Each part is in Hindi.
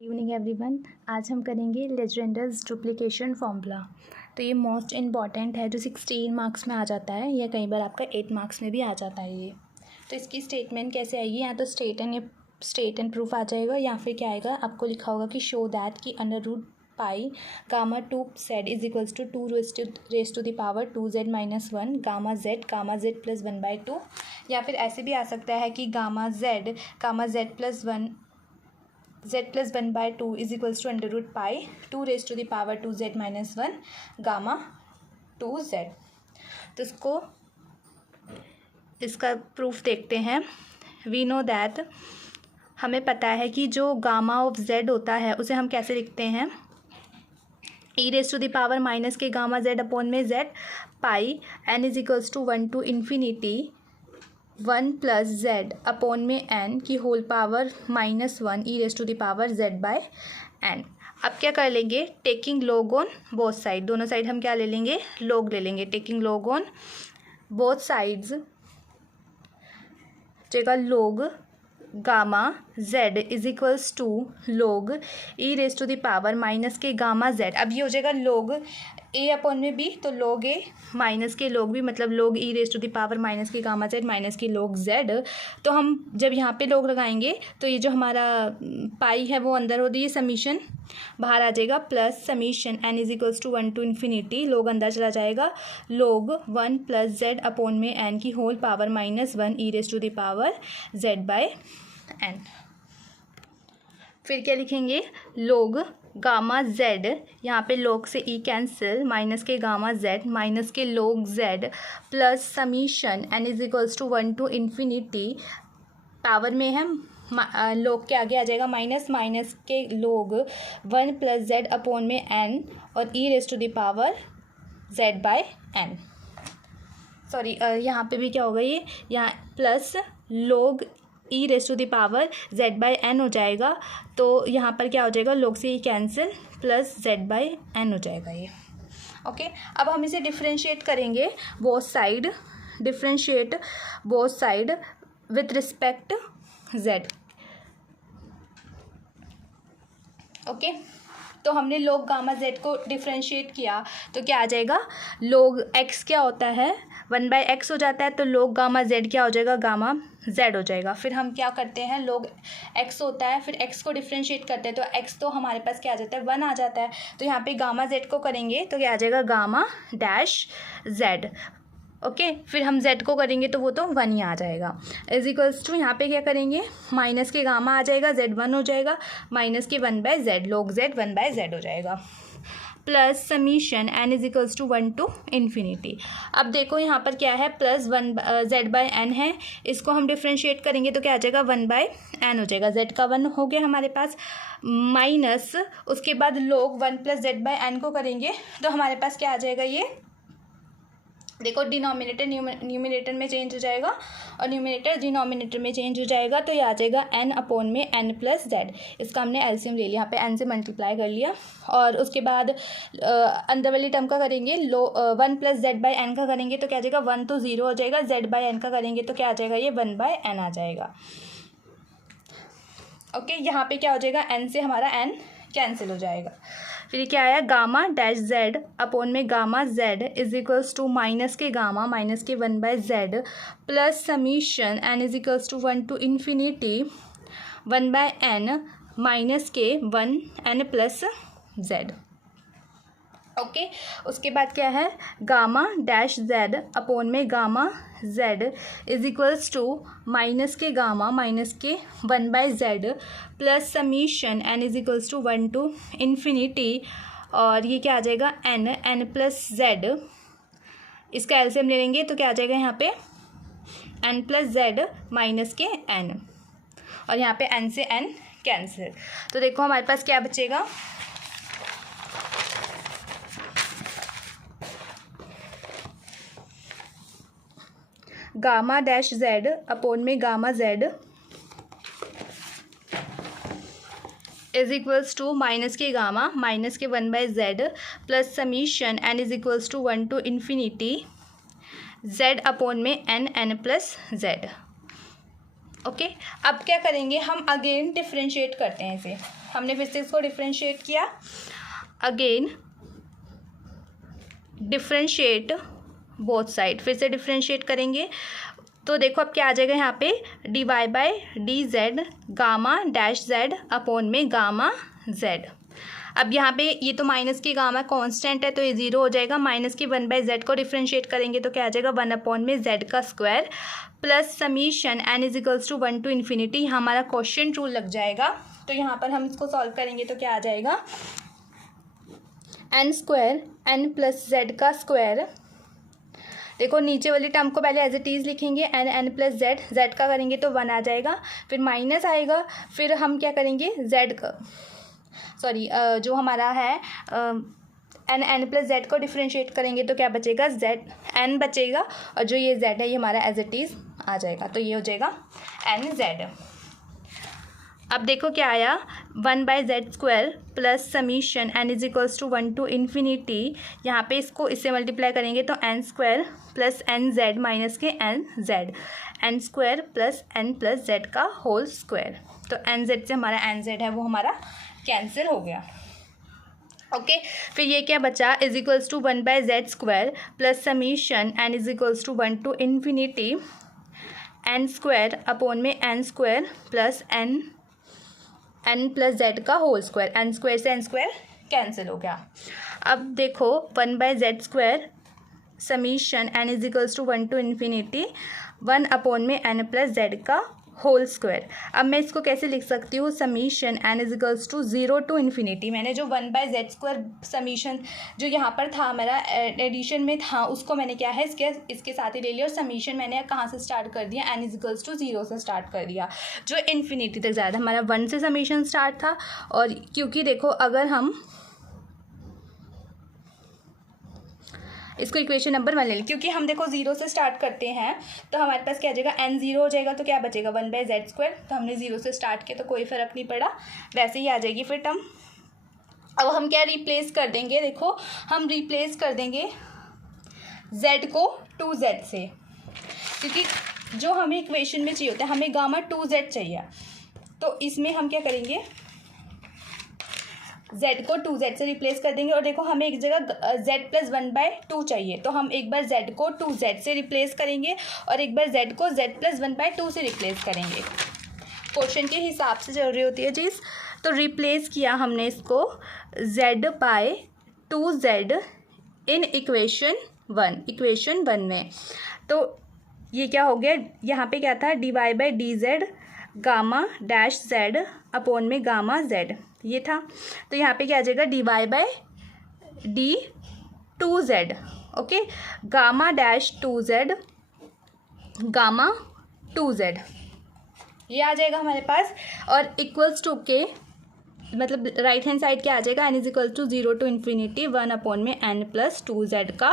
Evening everyone. आज हम करेंगे लेजेंडर्स डुप्लीकेशन फॉर्मूला। तो ये मोस्ट इम्पॉर्टेंट है, जो 16 मार्क्स में आ जाता है या कई बार आपका 8 मार्क्स में भी आ जाता है ये। तो इसकी स्टेटमेंट कैसे आएगी, या तो स्टेट एंड प्रूफ आ जाएगा, या फिर क्या आएगा, आपको लिखा होगा कि शो दैट की under root pi gamma 2 z is equals to 2 raise to the power 2z minus 1 gamma z plus 1/2। या फिर ऐसे भी आ सकता है कि gamma z plus 1/2 is equals to under root pi 2 raise to the power 2z minus 1 gamma 2z। तो इसका प्रूफ देखते हैं। वी नो दैट, हमें पता है कि जो गामा ऑफ z होता है उसे हम कैसे लिखते हैं, e raise to the power minus के गामा z अपॉन में z pi n is equals to 1 to infinity 1 plus z upon में n की whole power -1 e raise to the power z by n। अब क्या कर लेंगे, taking log on both side, दोनों साइड हम क्या ले लेंगे, लॉग ले लेंगे। Taking log on both sides जगह log gamma z is equals to log e raise to the power minus के गामा z। अब ये हो जाएगा लॉग a अपॉन में b, तो लॉग a माइनस के लॉग b, मतलब log e raise to the power minus के गामा z माइनस के लॉग z। तो हम जब यहाँ पे लॉग लगाएंगे तो ये जो हमारा पाई है वो अंदर हो रही है, समीशन बाहर आ जाएगा, plus summation n is equals to 1 to infinity, log अंदर चला जाएगा, लॉग 1 प्लस z अपॉन में n की whole power -1 e raise to the power z by n। फिर क्या लिखेंगे, लॉग गामा z, यहाँ पे लॉग से e कैंसिल, माइनस के गामा z माइनस के log z plus summation n is equals to 1 to infinity, power में है लॉग के आगे आ जाएगा माइनस के लॉग 1 प्लस z अपॉन में n और e raise to the power z by n। Sorry, यहाँ पे भी क्या होगा, ये यहाँ plus log e raise to the power z by n हो जाएगा। तो यहाँ पर क्या हो जाएगा, लॉग से e cancel, plus z by n हो जाएगा ये। ओके, अब हम इसे डिफ्रेंशिएट करेंगे, both side, differentiate both side with respect z। Okay, तो हमने लॉग गामा z को डिफ्रेंशिएट किया तो क्या आ जाएगा, लॉग x क्या होता है 1/x हो जाता है, तो लॉग गामा z क्या हो जाएगा, गामा z हो जाएगा। फिर हम क्या करते हैं, लॉग x होता है, फिर x को डिफ्रेंशिएट करते हैं, तो x तो हमारे पास क्या आ जाता है, 1 आ जाता है। तो यहाँ पे गामा z को करेंगे तो क्या आ जाएगा, गामा डैश z। ओके, फिर हम z को करेंगे तो वो तो 1 ही आ जाएगा, इज इक्वल्स टू यहाँ पे क्या करेंगे, माइनस के गामा आ जाएगा, z 1 हो जाएगा, माइनस के 1/z, लॉग z 1/z हो जाएगा, plus summation n is equals to 1 to infinity. अब देखो यहाँ पर क्या है, प्लस 1 z बाय n है, इसको हम डिफ्रेंशिएट करेंगे तो क्या आ जाएगा, 1/n हो जाएगा, z का 1 हो गया हमारे पास, माइनस उसके बाद log 1 plus z by n को करेंगे तो हमारे पास क्या आ जाएगा, ये देखो डिनोमिनेटर न्यूमिनेटर में चेंज हो जाएगा और न्यूमिनेटर डिनोमिनेटर में चेंज हो जाएगा, तो ये आ जाएगा n अपॉन में n प्लस z। इसका हमने एलसीएम ले लिया, यहाँ पे n से मल्टीप्लाई कर लिया, और उसके बाद अंदर वाली टर्म का करेंगे, 1 प्लस z बाय n का करेंगे तो क्या आ जाएगा, 1 तो 0 हो जाएगा, z बाय n का करेंगे तो क्या आ जाएगा, ये 1/n आ जाएगा। ओके, यहाँ पे क्या हो जाएगा, n से हमारा n कैंसिल हो जाएगा। फिर क्या आया, गामा डैश z अपॉन में gamma z is equals to minus के गामा माइनस के 1/z plus summation n is equals to 1 to infinity 1/n minus के 1n प्लस z। ओके, उसके बाद क्या है, गामा डैश z अपॉन में gamma z is equals to minus के गामा माइनस के 1/z plus summation n is equals to 1 to infinity, और ये क्या आ जाएगा, n प्लस z, इसका एलसीएम ले लेंगे तो क्या आ जाएगा, यहाँ पे n प्लस z माइनस के n, और यहाँ पे n से n कैंसिल। तो देखो हमारे पास क्या बचेगा, गामा डैश z अपॉन में gamma z is equals to minus के गामा माइनस के 1/z plus summation n is equals to 1 to infinity z upon में n प्लस z। ओके, अब क्या करेंगे, हम अगेन डिफ्रेंशिएट करते हैं इसे। हमने फिर से इसको डिफ्रेंशिएट किया, अगेन डिफ्रेंशिएट बोथ साइड, फिर से डिफ्रेंशिएट करेंगे तो देखो अब क्या आ जाएगा यहाँ पे, d y by d z gamma dash z upon में गामा जेड। अब यहाँ पे ये तो माइनस की गामा कांस्टेंट है तो ये जीरो हो जाएगा, माइनस की वन बाई जेड को डिफ्रेंशिएट करेंगे तो क्या आ जाएगा, वन अपॉन में जेड का square plus summation n is equals to one to infinity. यहाँ हमारा क्वेश्चन रूल लग जाएगा तो यहाँ पर हम इसको सॉल्व करेंगे तो क्या आ जाएगा, n square n plus z का स्क्वायर, देखो नीचे वाली टर्म को पहले एज इट इज़ लिखेंगे, n n plus z, z का करेंगे तो वन आ जाएगा, फिर माइनस आएगा, फिर हम क्या करेंगे जेड का सॉरी जो हमारा है एन एन प्लस जेड को डिफ्रेंशिएट करेंगे तो क्या बचेगा, जेड एन बचेगा और जो ये जेड है ये हमारा एज इट इज़ आ जाएगा, तो ये हो जाएगा एन जेड। अब देखो क्या आया, one by z square plus summation n is equals to one to infinity, यहाँ पे इसको इससे मल्टीप्लाई करेंगे तो n square plus n z minus के n z, n square plus n plus z का होल स्क्वायर, तो एन जेड से हमारा एन जेड है वो हमारा कैंसिल हो गया। ओके फिर ये क्या बचा, is equals to one by z square plus summation n is equals to one to infinity n square upon में n square plus n plus z का होल स्क्वायर, एन स्क्वायर से एन स्क्वायर कैंसिल हो गया। अब देखो one by z square summation n is equals to one to infinity one upon में एन प्लस जेड का होल स्क्वायर। अब मैं इसको कैसे लिख सकती हूँ, summation n is equals to zero to infinity, मैंने जो one by z square summation जो यहाँ पर था हमारा एडिशन में था उसको मैंने क्या है इसके साथ ही ले लिया और समीशन मैंने कहाँ से स्टार्ट कर दिया, n is equals to zero से स्टार्ट कर दिया जो इन्फिनिटी तक जा रहा था, हमारा वन से समीशन स्टार्ट था। और क्योंकि देखो अगर हम इसको इक्वेशन नंबर वन ले लें, क्योंकि हम देखो जीरो से स्टार्ट करते हैं तो हमारे पास क्या आ जाएगा, एन जीरो हो जाएगा तो क्या बचेगा वन बाय जेड स्क्वायर, तो हमने जीरो से स्टार्ट किया तो कोई फ़र्क नहीं पड़ा, वैसे ही आ जाएगी फिर टर्म। अब हम क्या रिप्लेस कर देंगे, देखो हम रिप्लेस कर देंगे जेड को टू जेड से, क्योंकि जो हमें इक्वेशन में चाहिए होता है हमें गामा टू जेड चाहिए, तो इसमें हम क्या करेंगे z को टू जेड से रिप्लेस कर देंगे। और देखो हमें एक जगह z plus one by to चाहिए तो हम एक बार z को टू जेड से रिप्लेस करेंगे और एक बार z को z plus one by to से रिप्लेस करेंगे, क्वेश्चन के हिसाब से चल रही होती है चीज़। तो रिप्लेस किया हमने इसको z by two Z in equation one में, तो ये क्या हो गया, यहाँ पे क्या था, d y by d z gamma dash z upon में गामा जेड ये था, तो यहाँ पे क्या आ जाएगा, d y by d two z, okay gamma dash two z gamma two z ये आ जाएगा हमारे पास। और इक्वल्स टू के मतलब राइट हैंड साइड क्या आ जाएगा, n is equal to zero to infinity one upon में एन प्लस टू जेड का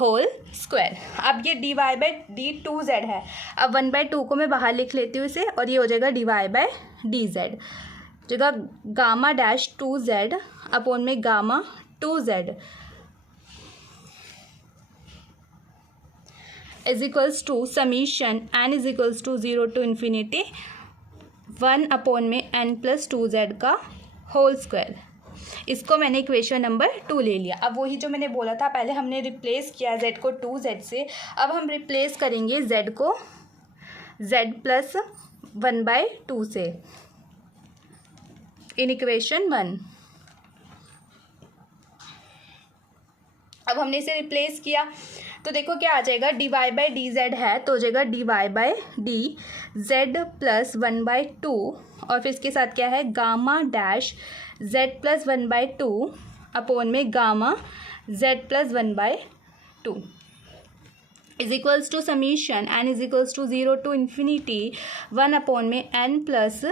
होल स्क्वायर। अब ये d y by d two z है, अब वन बाई टू को मैं बाहर लिख लेती हूँ इसे और ये हो जाएगा d y by d z, जगह gamma dash two z upon में gamma two z is equals to summation n is equals to zero to infinity one upon में एन प्लस टू जेड का होल स्क्वायर। इसको मैंने इक्वेशन नंबर टू ले लिया। अब वही जो मैंने बोला था पहले हमने रिप्लेस किया z को टू जेड से, अब हम रिप्लेस करेंगे z को z plus one by to से इन इक्वेशन वन। अब हमने इसे रिप्लेस किया तो देखो क्या आ जाएगा, d y by d z है तो हो जाएगा d y by d z plus one by two और फिर इसके साथ क्या है, gamma dash z plus one by two upon में gamma z plus one by two is equals to summation n is equals to zero to infinity one upon में n plus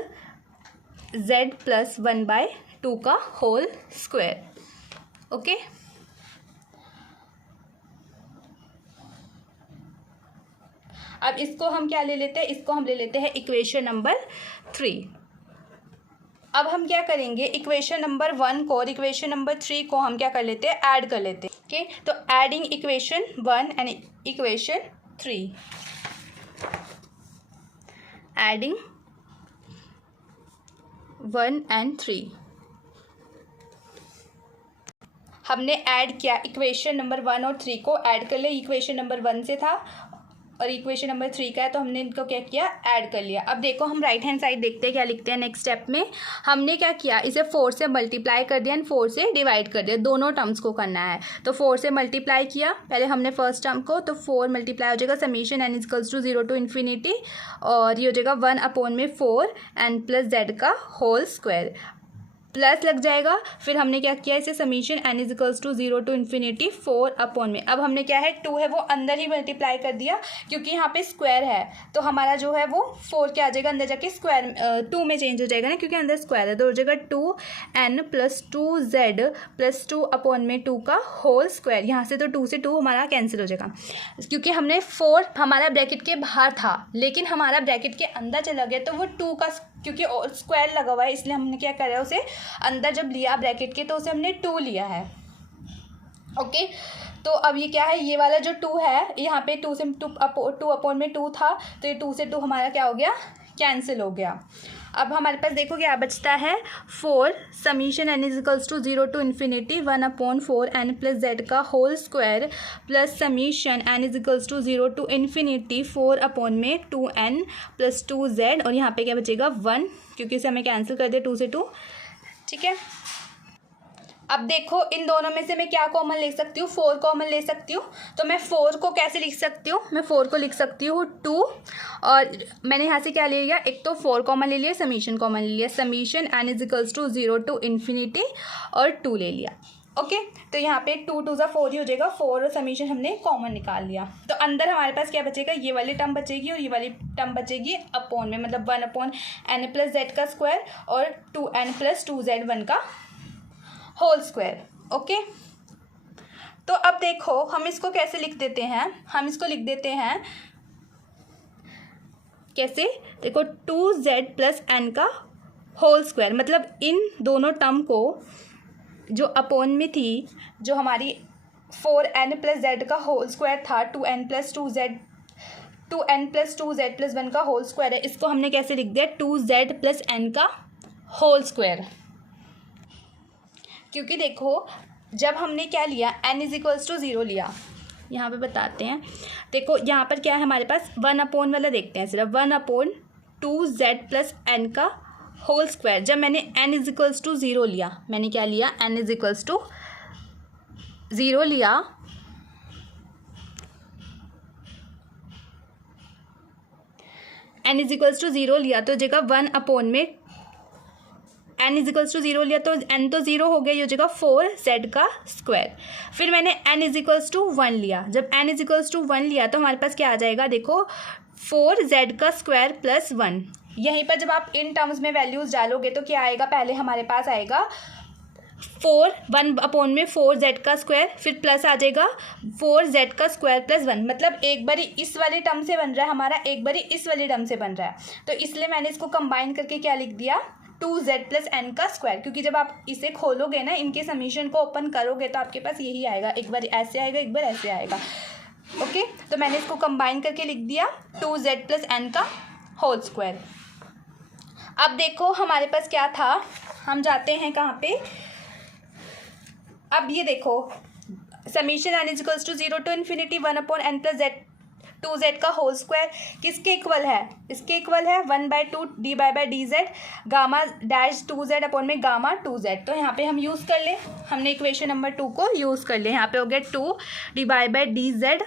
z plus one by two का होल स्क्वायर, ओके। अब इसको हम क्या ले लेते हैं, इसको हम ले लेते हैं इक्वेशन नंबर थ्री। अब हम क्या करेंगे, इक्वेशन नंबर वन को और इक्वेशन नंबर थ्री को हम क्या कर लेते हैं, ऐड कर लेते हैं, ओके। तो adding equation one and equation three, adding 1 and 3। हमने ऐड किया, इक्वेशन नंबर 1 और 3 को ऐड कर लिया। इक्वेशन नंबर 1 से था और इक्वेशन नंबर 3 का है, तो हमने इनको क्या किया, ऐड कर लिया। अब देखो हम राइट हैंड साइड देखते हैं क्या लिखते हैं। नेक्स्ट स्टेप में हमने क्या किया, इसे 4 से मल्टीप्लाई कर दिया एंड 4 से डिवाइड कर दिया। दोनों टर्म्स को करना है, तो 4 से मल्टीप्लाई किया पहले हमने फर्स्ट टर्म को, तो 4 मल्टीप्लाई हो जाएगा summation n equals to 0 to infinity, और ये हो जाएगा 1/4 n प्लस जेड का होल स्क्वायर, प्लस लग जाएगा। फिर हमने क्या किया, इसे summation n is equals to 0 to infinity 4/। अब हमने क्या है, 2 है वो अंदर ही मल्टीप्लाई कर दिया, क्योंकि यहाँ पे स्क्वायर है तो हमारा जो है वो 4 क्या आ जाएगा, अंदर जाके स्क्वायर 2 में चेंज हो जाएगा ना, क्योंकि अंदर स्क्वायर है। तो हो जाएगा 2n प्लस 2z प्लस 2/2 का होल स्क्वायर। यहाँ से तो 2 से 2 हमारा कैंसिल हो जाएगा, क्योंकि हमने 4 हमारा ब्रैकेट के बाहर था लेकिन हमारा ब्रैकेट के अंदर चला गया, तो वो 2 का, क्योंकि स्क्वायर लगा हुआ है इसलिए हमने क्या करा है, उसे अंदर जब लिया ब्रैकेट के तो उसे हमने 2 लिया है। ओके, तो अब ये क्या है, ये वाला जो 2 है यहाँ पे 2 से 2 था, तो ये 2 से 2 हमारा क्या हो गया, कैंसिल हो गया। अब हमारे पास देखो क्या बचता है, 4 summation n is equals to 0 to infinity 1/4 n plus z का whole square plus summation n is equals to 0 to infinity 4/2n plus 2z, और यहाँ पे क्या बचेगा 1, क्योंकि इसे हमें कैंसिल कर दिया 2 से 2। ठीक है, अब देखो इन दोनों में से मैं क्या कॉमन ले सकती हूँ, 4 कॉमन ले सकती हूँ। तो मैं 4 को कैसे लिख सकती हूँ, मैं 4 को लिख सकती हूँ 2, और मैंने यहाँ से क्या ले लिया, एक तो 4 कॉमन ले लिया, समीशन कॉमन ले लिया, summation n is equals to 0 to infinity और 2 ले लिया। ओके, तो यहाँ पे 2 2 ज़ा 4 ही हो जाएगा, 4 और समीशन हमने कॉमन निकाल लिया। तो अंदर हमारे पास क्या बचेगा, ये वाली टर्म बचेगी और ये वाली टर्म बचेगी अपॉन में, मतलब 1/n प्लस जेड का स्क्वायर और 2n प्लस 2z1 का होल स्क्वायर। ओके, तो अब देखो हम इसको कैसे लिख देते हैं, हम इसको लिख देते हैं कैसे, देखो 2z प्लस n का होल स्क्वायर, मतलब इन दोनों टर्म को जो अपॉन में थी, जो हमारी 4n प्लस जेड का होल स्क्वायर था, 2n प्लस 2z प्लस 1 का होल स्क्वायर है, इसको हमने कैसे लिख दिया, 2z प्लस n का होल स्क्वायर। क्योंकि देखो जब हमने क्या लिया, n इज इक्वल्स टू 0 लिया, यहाँ पे बताते हैं, देखो यहाँ पर क्या है हमारे पास, 1/, वाला देखते हैं सिर्फ, 1/2z प्लस n का होल स्क्वायर। जब मैंने n इज इक्वल्स टू 0 लिया, मैंने क्या लिया, n इज इक्वल्स टू 0 लिया, n इज इक्वल्स टू 0 लिया तो जगह 1/, में n इज इक्वल्स टू 0 लिया तो n तो 0 हो गया, ये हो जाएगा 4z का स्क्वायर। फिर मैंने n इज इक्वल्स टू 1 लिया, जब n इज इक्वल्स टू 1 लिया तो हमारे पास क्या आ जाएगा, देखो 4z का स्क्वायर प्लस 1। यहीं पर जब आप इन टर्म्स में वैल्यूज़ डालोगे तो क्या आएगा, पहले हमारे पास आएगा 1/4z का स्क्वायर, फिर प्लस आ जाएगा 4z का स्क्वायर प्लस 1, मतलब एक बारी इस वाले टर्म से बन रहा है हमारा, एक बारी इस वाले टर्म से बन रहा है, तो इसलिए मैंने इसको कंबाइन करके क्या लिख दिया, 2z प्लस n का स्क्वायर। क्योंकि जब आप इसे खोलोगे ना, इनके समीशन को ओपन करोगे तो आपके पास यही आएगा, एक बार ऐसे आएगा, एक बार ऐसे आएगा। ओके, तो मैंने इसको कंबाइन करके लिख दिया 2z प्लस n का होल स्क्वायर। अब देखो हमारे पास क्या था, हम जाते हैं कहाँ पे, अब ये देखो summation n is equals to 0 to infinity 1/n plus z 2z का होल स्क्वायर किसके इक्वल है, इसके इक्वल है 1/2 dy/dz gamma dash 2z upon में गामा 2z। तो यहाँ पे हम यूज़ कर लें, हमने इक्वेशन नंबर 2 को यूज़ कर लिया, यहाँ पे हो गया 2 dy/dz,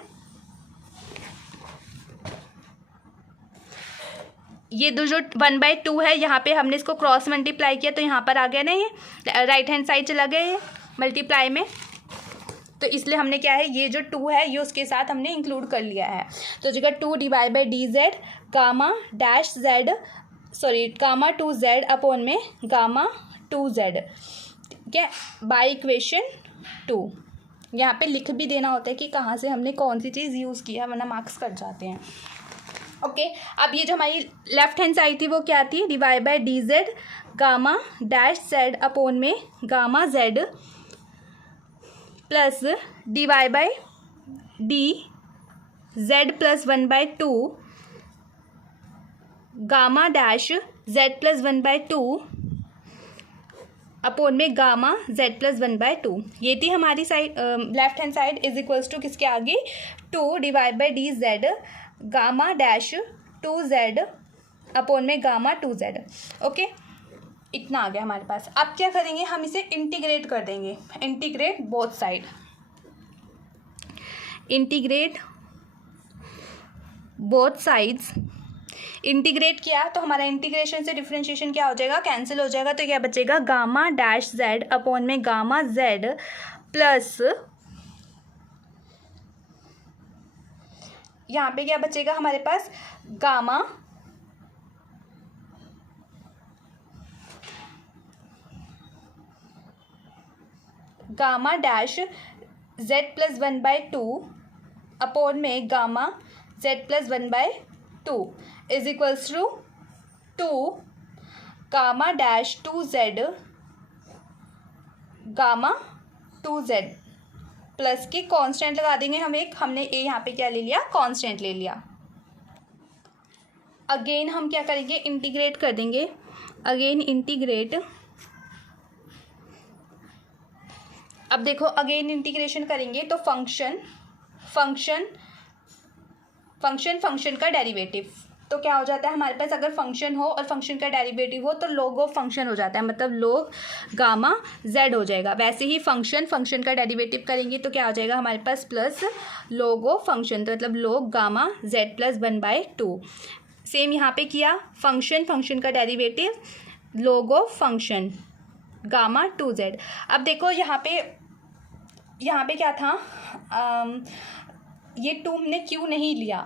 ये जो 1/2 है यहाँ पे हमने इसको क्रॉस मल्टीप्लाई किया तो यहाँ पर आ गया ना, ये राइट हैंड साइड चला गया ये मल्टीप्लाई में, तो इसलिए हमने क्या है, ये जो 2 है ये उसके साथ हमने इंक्लूड कर लिया है। तो जगह 2 dy/dz gamma dash z, sorry gamma 2z upon में गामा 2z, ठीक है, बाय इक्वेशन 2। यहाँ पे लिख भी देना होता है कि कहाँ से हमने कौन सी चीज़ यूज़ किया, वरना मार्क्स कट जाते हैं। ओके, अब ये जो हमारी लेफ्ट हैंड साइड थी वो क्या थी, dy/dz gamma dash z upon में gamma z plus dy/dz plus 1/2 gamma dash z plus 1/2 upon में गामा जेड प्लस 1/2। ये थी हमारी side left hand side is equals to किसके आगे 2 divide by d z gamma dash 2z upon में गामा 2z। ओके, इतना आ गया हमारे पास। अब क्या करेंगे, हम इसे इंटीग्रेट कर देंगे, integrate both side, integrate both sides. Integrate किया तो हमारा इंटीग्रेशन से डिफरेंशिएशन क्या हो जाएगा, कैंसिल हो जाएगा। तो क्या बचेगा गामा डैश जेड अपोन में गामा जेड प्लस यहाँ पे क्या बचेगा हमारे पास gamma dash z plus 1/2 upon में gamma z plus 1/2 is equals to 2 gamma dash 2z gamma 2z plus की कांस्टेंट लगा देंगे हम एक, हमने ए यहाँ पे क्या ले लिया, कांस्टेंट ले लिया। अगेन हम क्या करेंगे, इंटीग्रेट कर देंगे, अगेन इंटीग्रेट। अब देखो अगेन इंटीग्रेशन करेंगे तो फंक्शन का डेरिवेटिव, तो क्या हो जाता है हमारे पास, अगर फंक्शन हो और फंक्शन का डेरिवेटिव हो तो log ऑफ फंक्शन हो जाता है, मतलब log गामा z हो जाएगा। वैसे ही फंक्शन का डेरिवेटिव करेंगे तो क्या हो जाएगा हमारे पास प्लस log ऑफ फंक्शन, तो मतलब log gamma z plus 1/2। Same यहाँ पे किया, फंक्शन का derivative log of function gamma 2z। अब देखो यहाँ पे क्या था, ये 2 हमने क्यों नहीं लिया,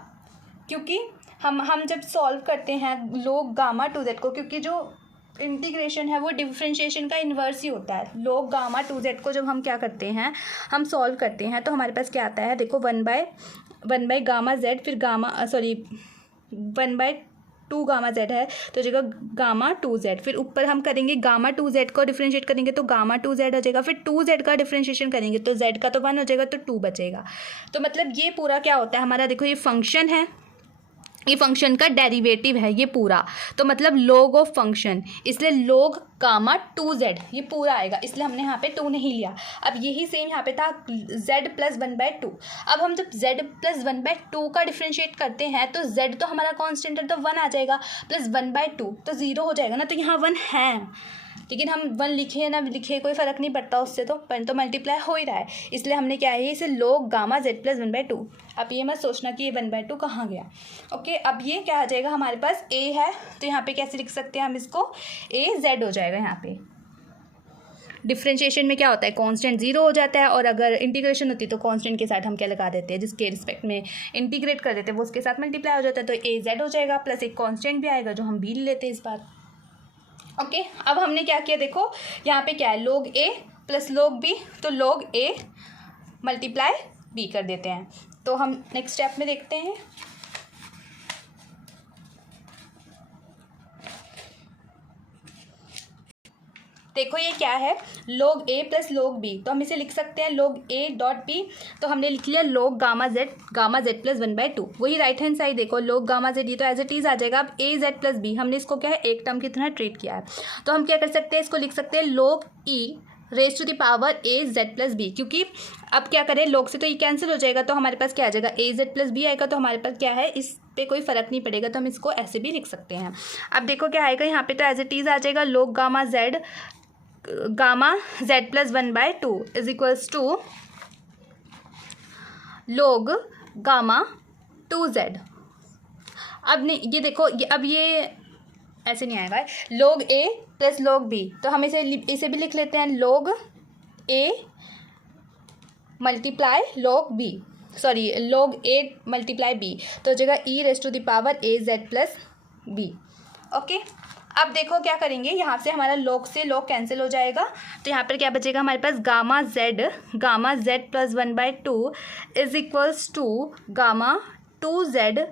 क्योंकि हम जब सॉल्व करते हैं log गामा 2z को, क्योंकि जो इंटीग्रेशन है वो डिफरेंशिएशन का इन्वर्स ही होता है। log गामा 2z को जब हम क्या करते हैं, हम सॉल्व करते हैं तो हमारे पास क्या आता है, देखो 1/1 गामा z, फिर 1/2 गामा z है तो जगह गामा 2z, फिर ऊपर हम करेंगे गामा 2z को डिफरेंशिएट करेंगे तो गामा 2z हो जाएगा, फिर 2z का डिफरेंशिएशन करेंगे तो z का तो 1 हो जाएगा तो 2 बचेगा। तो मतलब ये पूरा क्या होता है हमारा, देखो ये फंक्शन है, ये फंक्शन का डेरिवेटिव है ये पूरा, तो मतलब log ऑफ फंक्शन, इसलिए log गामा 2z ये पूरा आएगा, इसलिए हमने यहाँ पे 2 नहीं लिया। अब यही सेम यहाँ पे था z प्लस 1/2। अब हम जब z प्लस 1/2 का डिफरेंशिएट करते हैं तो z तो हमारा कांस्टेंट है तो 1 आ जाएगा, प्लस 1/2 तो 0 हो जाएगा ना, तो यहाँ 1 है, लेकिन हम 1 लिखे या ना लिखे कोई फ़र्क नहीं पड़ता उससे, तो मल्टीप्लाई हो ही रहा है, इसलिए हमने क्या है इसे log गामा z प्लस 1/2। अब ये मत सोचना कि ये 1/2 कहाँ गया। ओके, अब ये क्या आ जाएगा हमारे पास, a है तो यहाँ पे कैसे लिख सकते हैं हम इसको, a z हो जाएगा। यहाँ पे डिफरेंशिएशन में क्या होता है, कांस्टेंट 0 हो जाता है, और अगर इंटीग्रेशन होती है तो कांस्टेंट के साथ हम क्या लगा देते हैं, जिसके रिस्पेक्ट में इंटीग्रेट कर देते हैं वो उसके साथ मल्टीप्लाई हो जाता है, तो a z हो जाएगा, प्लस एक कांस्टेंट भी आएगा जो हम b लेते हैं इस बार। ओके, अब हमने क्या किया, देखो यहाँ पे क्या है log a plus log b, तो log a मल्टीप्लाई b कर देते हैं। तो हम नेक्स्ट स्टेप में देखते हैं। देखो ये क्या है, log a plus log b, तो हम इसे लिख सकते हैं log a डॉट b, तो हमने लिख लिया log गामा z प्लस 1/2। वही राइट हैंड साइड देखो log गामा z, ये तो एज इट इज़ आ जाएगा। अब a z प्लस b हमने इसको क्या है एक टर्म की तरह ट्रीट किया है, तो हम क्या कर सकते हैं, इसको लिख सकते हैं log e raise to the power a z plus b, क्योंकि अब क्या करें log से तो ये कैंसिल हो जाएगा, तो हमारे पास क्या आ जाएगा a z प्लस b आएगा, तो हमारे पास क्या है इस पे कोई फ़र्क नहीं पड़ेगा, तो हम इसको ऐसे भी लिख सकते हैं। अब देखो क्या आएगा यहाँ पे, तो एज इट इज़ आ जाएगा log gamma z plus 1/2 is equals to log gamma 2z। अब नहीं, ये देखो अब ये ऐसे नहीं आएगा, log a plus log b, तो हम इसे भी लिख लेते हैं log a multiply log b, sorry log a multiply b, तो जगह e raise to the power a z plus b। Okay, अब देखो क्या करेंगे, यहाँ से हमारा log से log कैंसिल हो जाएगा, तो यहाँ पर क्या बचेगा हमारे पास gamma z plus 1/2 is equals to gamma 2z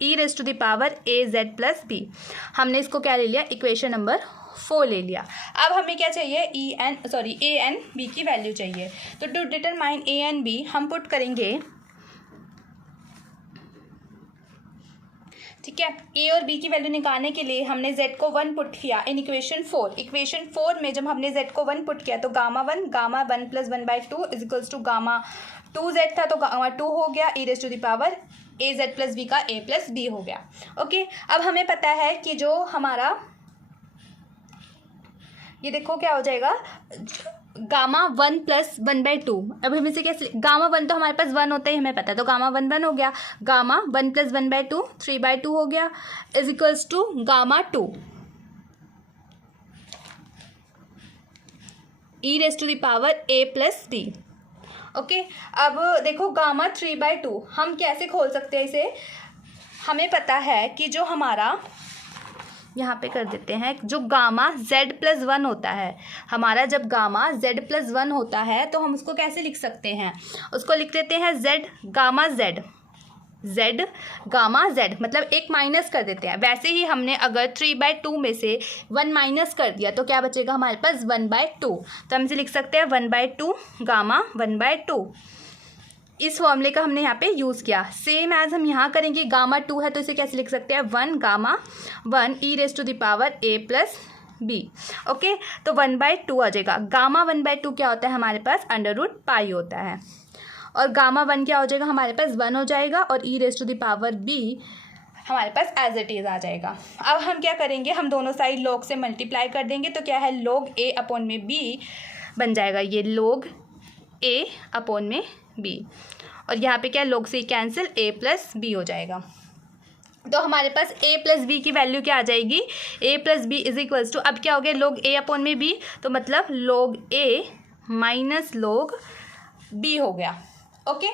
e raise to the power a z plus b। हमने इसको क्या ले लिया, इक्वेशन नंबर 4 ले लिया। अब हमें क्या चाहिए, a एन b की वैल्यू चाहिए, तो to determine a and b हम पुट करेंगे ठीक है। ए और बी की वैल्यू निकालने के लिए हमने z को 1 पुट किया इन इक्वेशन 4। इक्वेशन 4 में जब हमने z को 1 पुट किया तो gamma 1 plus 1/2 is equals to gamma 2z था, तो गामा 2 हो गया e raise to the power a z plus b का ए प्लस बी हो गया। ओके, अब हमें पता है कि जो हमारा ये देखो क्या हो जाएगा, गामा 1 प्लस 1/2। अब हम इसे कैसे, गामा 1 तो हमारे पास 1 होता ही हमें पता है, तो गामा 1 हो गया, गामा 1 प्लस 1/2 3/2 हो गया is equals to gamma 2 e raise to the power a plus b. Okay, अब देखो गामा 3/2 हम कैसे खोल सकते हैं इसे। हमें पता है कि जो हमारा यहाँ पे कर देते हैं, जो गामा z प्लस 1 होता है, हमारा जब गामा z प्लस 1 होता है तो हम उसको कैसे लिख सकते हैं, उसको लिख देते हैं z gamma z, z gamma z, मतलब एक माइनस कर देते हैं। वैसे ही हमने अगर 3/2 में से 1 माइनस कर दिया तो क्या बचेगा हमारे पास 1/2, तो हम इसे लिख सकते हैं 1/2 गामा 1/2। इस फॉर्मूले का हमने यहाँ पे यूज़ किया। सेम एज हम यहाँ करेंगे, गामा 2 है तो इसे कैसे लिख सकते हैं 1 gamma 1 e raise to the power a plus b. Okay, तो 1/2 आ जाएगा। गामा 1/2 क्या होता है हमारे पास, √π होता है, और गामा 1 क्या हो जाएगा हमारे पास 1 हो जाएगा, और e raise to the power b हमारे पास एज इट इज़ आ जाएगा। अब हम क्या करेंगे, हम दोनों साइड log से मल्टीप्लाई कर देंगे, तो क्या है log a अपॉन में b बन जाएगा, ये log a अपॉन में b, और यहाँ पे क्या log से कैंसिल a प्लस बी हो जाएगा। तो हमारे पास a प्लस बी की वैल्यू क्या आ जाएगी, a plus b is equals to, अब क्या हो गया log a अपॉन में b, तो मतलब log a minus log b हो गया। ओके,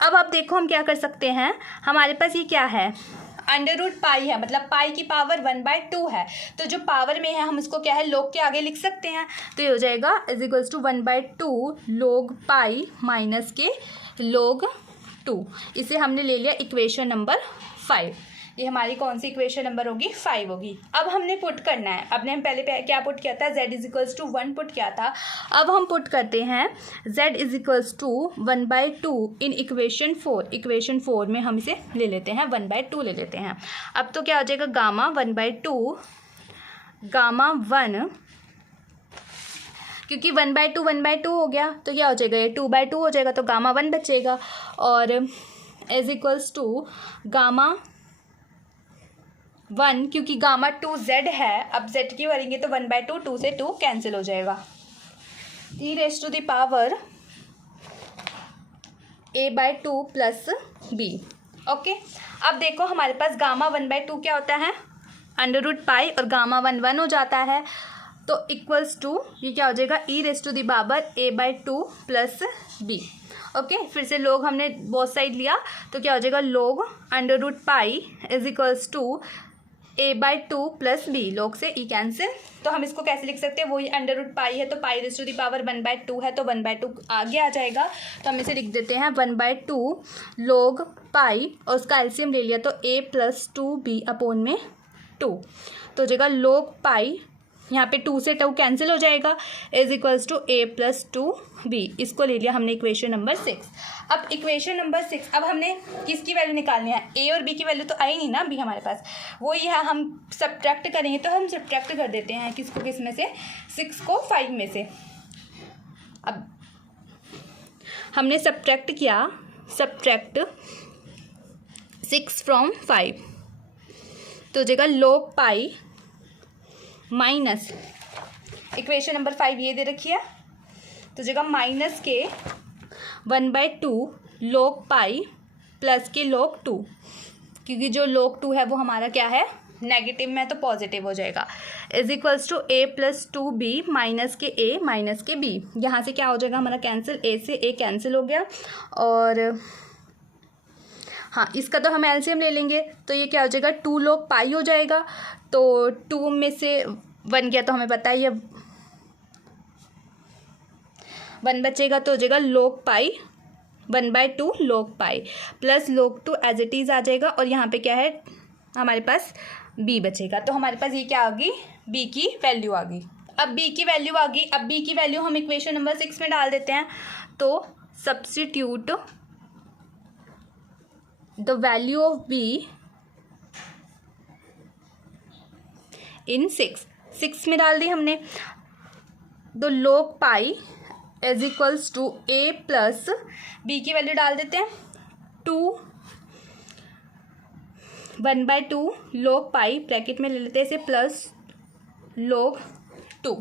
अब आप देखो हम क्या कर सकते हैं, हमारे पास ये क्या है √π है, मतलब पाई की पावर 1/2 है, तो जो पावर में है हम इसको क्या है log के आगे लिख सकते हैं, तो ये हो जाएगा is equals to 1/2 log π minus के log 2। इसे हमने ले लिया इक्वेशन नंबर 5। ये हमारी कौन सी इक्वेशन नंबर होगी, 5 होगी। अब हमने पुट करना है, अब हम पहले क्या पुट किया था, z is equals to 1 put किया था, अब हम पुट करते हैं z is equals to 1/2 in equation 4। Equation 4 में हम इसे ले लेते हैं 1/2 ले लेते हैं। अब तो क्या हो जाएगा, गामा 1/2 गामा 1, क्योंकि 1/2 हो गया तो क्या हो जाएगा, ये 2/2 हो जाएगा, तो गामा 1 बचेगा, और इज इक्वल्स टू गामा 1, क्योंकि गामा 2 z है, अब z की करेंगे तो 1/2 2 से 2 कैंसिल हो जाएगा, e raise to the power a/2 plus b। Okay, अब देखो हमारे पास गामा 1/2 क्या होता है √π, और गामा 1 1 हो जाता है, तो इक्वल्स टू ये क्या हो जाएगा, e raise to the power a/2 plus b। Okay, फिर से log हमने बोथ साइड लिया, तो क्या हो जाएगा log √π is equals to a/2 plus b, log से e कैंसिल, तो हम इसको कैसे लिख सकते हैं, वही √π है तो पाई रेज़ टू द पावर 1/2 है, तो 1/2 आगे आ जाएगा, तो हम इसे लिख देते हैं 1/2 log π, और उसका एलसीएम ले लिया तो a प्लस 2b अपॉन में 2, तो हो जाएगा log π, यहाँ पे 2 से 2 कैंसिल हो जाएगा, is equals to a plus 2b। इसको ले लिया हमने इक्वेशन नंबर 6। अब इक्वेशन नंबर 6, अब हमने किसकी वैल्यू निकालनी है, a और b की वैल्यू तो आई नहीं ना अभी हमारे पास, वही है, हम सब्ट्रैक्ट करेंगे, तो हम सब्ट्रैक्ट कर देते हैं किसको किस में से, 6 को 5 में से। अब हमने सब्ट्रैक्ट किया, सब्ट्रैक्ट 6 फ्रॉम 5, तो हो जाएगा log π माइनस, इक्वेशन नंबर 5 ये दे रखी है, तो जगह माइनस के 1/2 log π प्लस के log 2, क्योंकि जो log 2 है वो हमारा क्या है नेगेटिव में, तो पॉजिटिव हो जाएगा, is equals to a plus 2b minus के a माइनस के b। यहाँ से क्या हो जाएगा हमारा कैंसिल, a से a कैंसिल हो गया, और हाँ इसका तो हम एलसीएम ले लेंगे, तो ये क्या हो जाएगा 2 log π हो जाएगा, तो 2 में से 1 गया तो हमें पता है ये 1 बचेगा, तो हो जाएगा log π 1/2 log π plus log 2 as it is आ जाएगा, और यहाँ पे क्या है हमारे पास b बचेगा, तो हमारे पास ये क्या आ गई, b की वैल्यू आ गई। अब b की वैल्यू आ गई, अब b की वैल्यू हम इक्वेशन नंबर 6 में डाल देते हैं, तो substitute the value of b in 6 में डाल दी हमने। तो log pi is equals to a plus b की वैल्यू डाल देते हैं 2 1/2 log पाई ब्रैकेट में ले लेते हैं इसे प्लस log 2।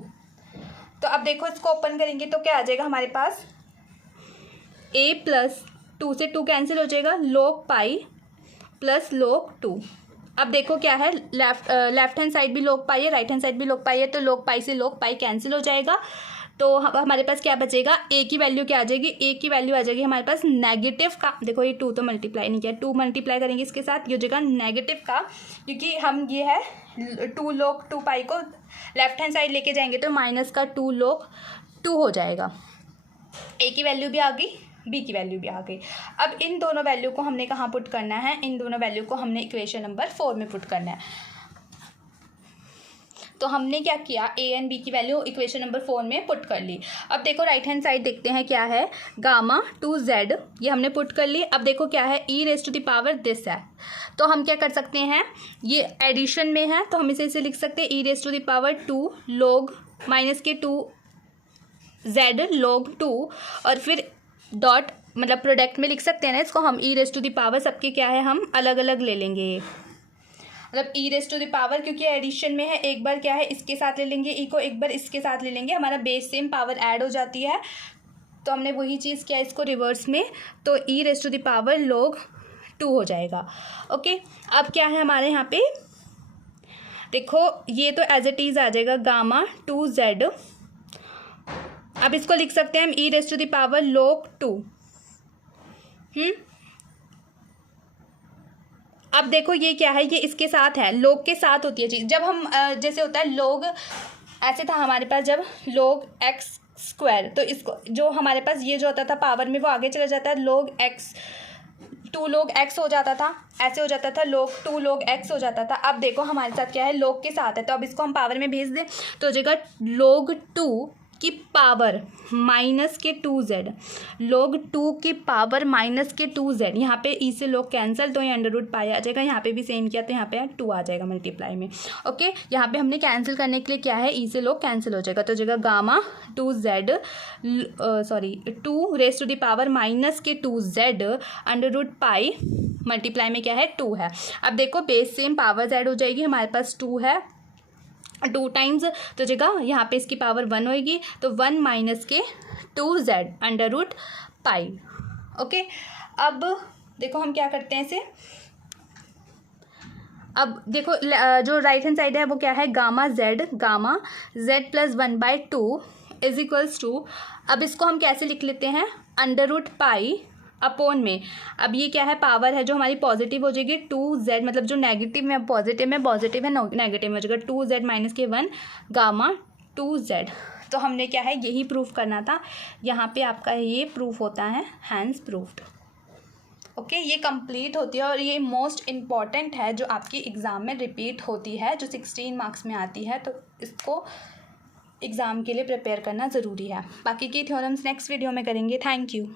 तो अब देखो इसको ओपन करेंगे तो क्या आ जाएगा हमारे पास, a प्लस 2 से 2 कैंसिल हो जाएगा, log पाई प्लस log 2। अब देखो क्या है, लेफ्ट हैंड साइड भी log पाई है, राइट हैंड साइड भी log पाई है, तो log पाई से log पाई कैंसिल हो जाएगा। तो हमारे पास क्या बचेगा, a की वैल्यू क्या आ जाएगी, a की वैल्यू आ जाएगी हमारे पास नेगेटिव का, देखो ये 2 तो मल्टीप्लाई नहीं किया, 2 मल्टीप्लाई करेंगे इसके साथ, ये हो जाएगा नेगेटिव का, क्योंकि हम ये है 2 log 2 पाई को लेफ्ट हैंड साइड लेके जाएंगे तो माइनस का 2 log 2 हो जाएगा। a की वैल्यू भी आ गई, b की वैल्यू भी आ गई। अब इन दोनों वैल्यू को हमने कहाँ पुट करना है, इन दोनों वैल्यू को हमने इक्वेशन नंबर 4 में पुट करना है। तो हमने क्या किया, a एंड b की वैल्यू इक्वेशन नंबर 4 में पुट कर ली। अब देखो राइट हैंड साइड देखते हैं क्या है, गामा 2z ये हमने पुट कर ली। अब देखो क्या है, e raise to the power this है, तो हम क्या कर सकते हैं, ये एडिशन में है तो हम इसे लिख सकते हैं e raise to the power 2 log minus के 2z log 2, और फिर डॉट मतलब प्रोडक्ट में लिख सकते हैं ना इसको हम, e raise to the power सबके क्या है हम अलग अलग ले लेंगे, मतलब e raise to the power क्योंकि एडिशन में है, एक बार क्या है इसके साथ ले लेंगे e को, एक बार इसके साथ ले लेंगे, हमारा बेस सेम पावर ऐड हो जाती है। तो हमने वही चीज़ किया इसको रिवर्स में, तो e raise to the power log 2 हो जाएगा। ओके, अब क्या है हमारे यहाँ पे, देखो ये तो एज इट इज़ आ जाएगा गामा 2z, अब इसको लिख सकते हैं हम e raise to the power log 2। अब देखो ये क्या है, ये इसके साथ है, log के साथ होती है चीज़, जब हम जैसे होता है log, ऐसे था हमारे पास जब log x स्क्वायर, तो इसको जो हमारे पास ये जो होता था पावर में वो आगे चला जाता है, log x 2 log x हो जाता था, ऐसे हो जाता था log 2 log x हो जाता था। अब देखो हमारे साथ क्या है, log के साथ है, तो अब इसको हम पावर में भेज दें तो हो जाएगा log 2 की पावर माइनस के 2z, log 2 की पावर माइनस के 2z, यहाँ पे e से log कैंसिल तो ये अंडर रूट पाई आ जाएगा, यहाँ पे भी सेम किया तो यहाँ पे 2 आ जाएगा मल्टीप्लाई में। ओके, यहाँ पे हमने कैंसिल करने के लिए क्या है, e से log कैंसिल हो जाएगा, तो हो जाएगा gamma 2z 2 raise to the power minus के 2z अंडर रूट पाई मल्टीप्लाई में क्या है 2 है। अब देखो बेस सेम पावर ऐड हो जाएगी, हमारे पास 2 है, 2 टाइम्स तो जगह यहाँ पे इसकी पावर 1 होएगी, तो 1 माइनस के 2z अंडर रूट पाई। ओके, अब देखो हम क्या करते हैं इसे, अब देखो जो राइट हैंड साइड है वो क्या है, gamma z plus 1/2 is equals to, अब इसको हम कैसे लिख लेते हैं, अंडर रूट पाई अपॉन में, अब ये क्या है पावर है जो हमारी पॉजिटिव हो जाएगी, 2z मतलब जो नेगेटिव में पॉजिटिव है नेगेटिव में हो जाएगा 2z माइनस के 1 गामा 2z। तो हमने क्या है यही प्रूफ करना था, यहाँ पे आपका ये प्रूफ होता है हैंस प्रूफ्ड। ओके, ये कंप्लीट होती है और ये मोस्ट इम्पॉर्टेंट है जो आपकी एग्ज़ाम में रिपीट होती है, जो 16 मार्क्स में आती है, तो इसको एग्ज़ाम के लिए प्रिपेयर करना ज़रूरी है। बाकी की थ्योरम्स नेक्स्ट वीडियो में करेंगे। Thank you.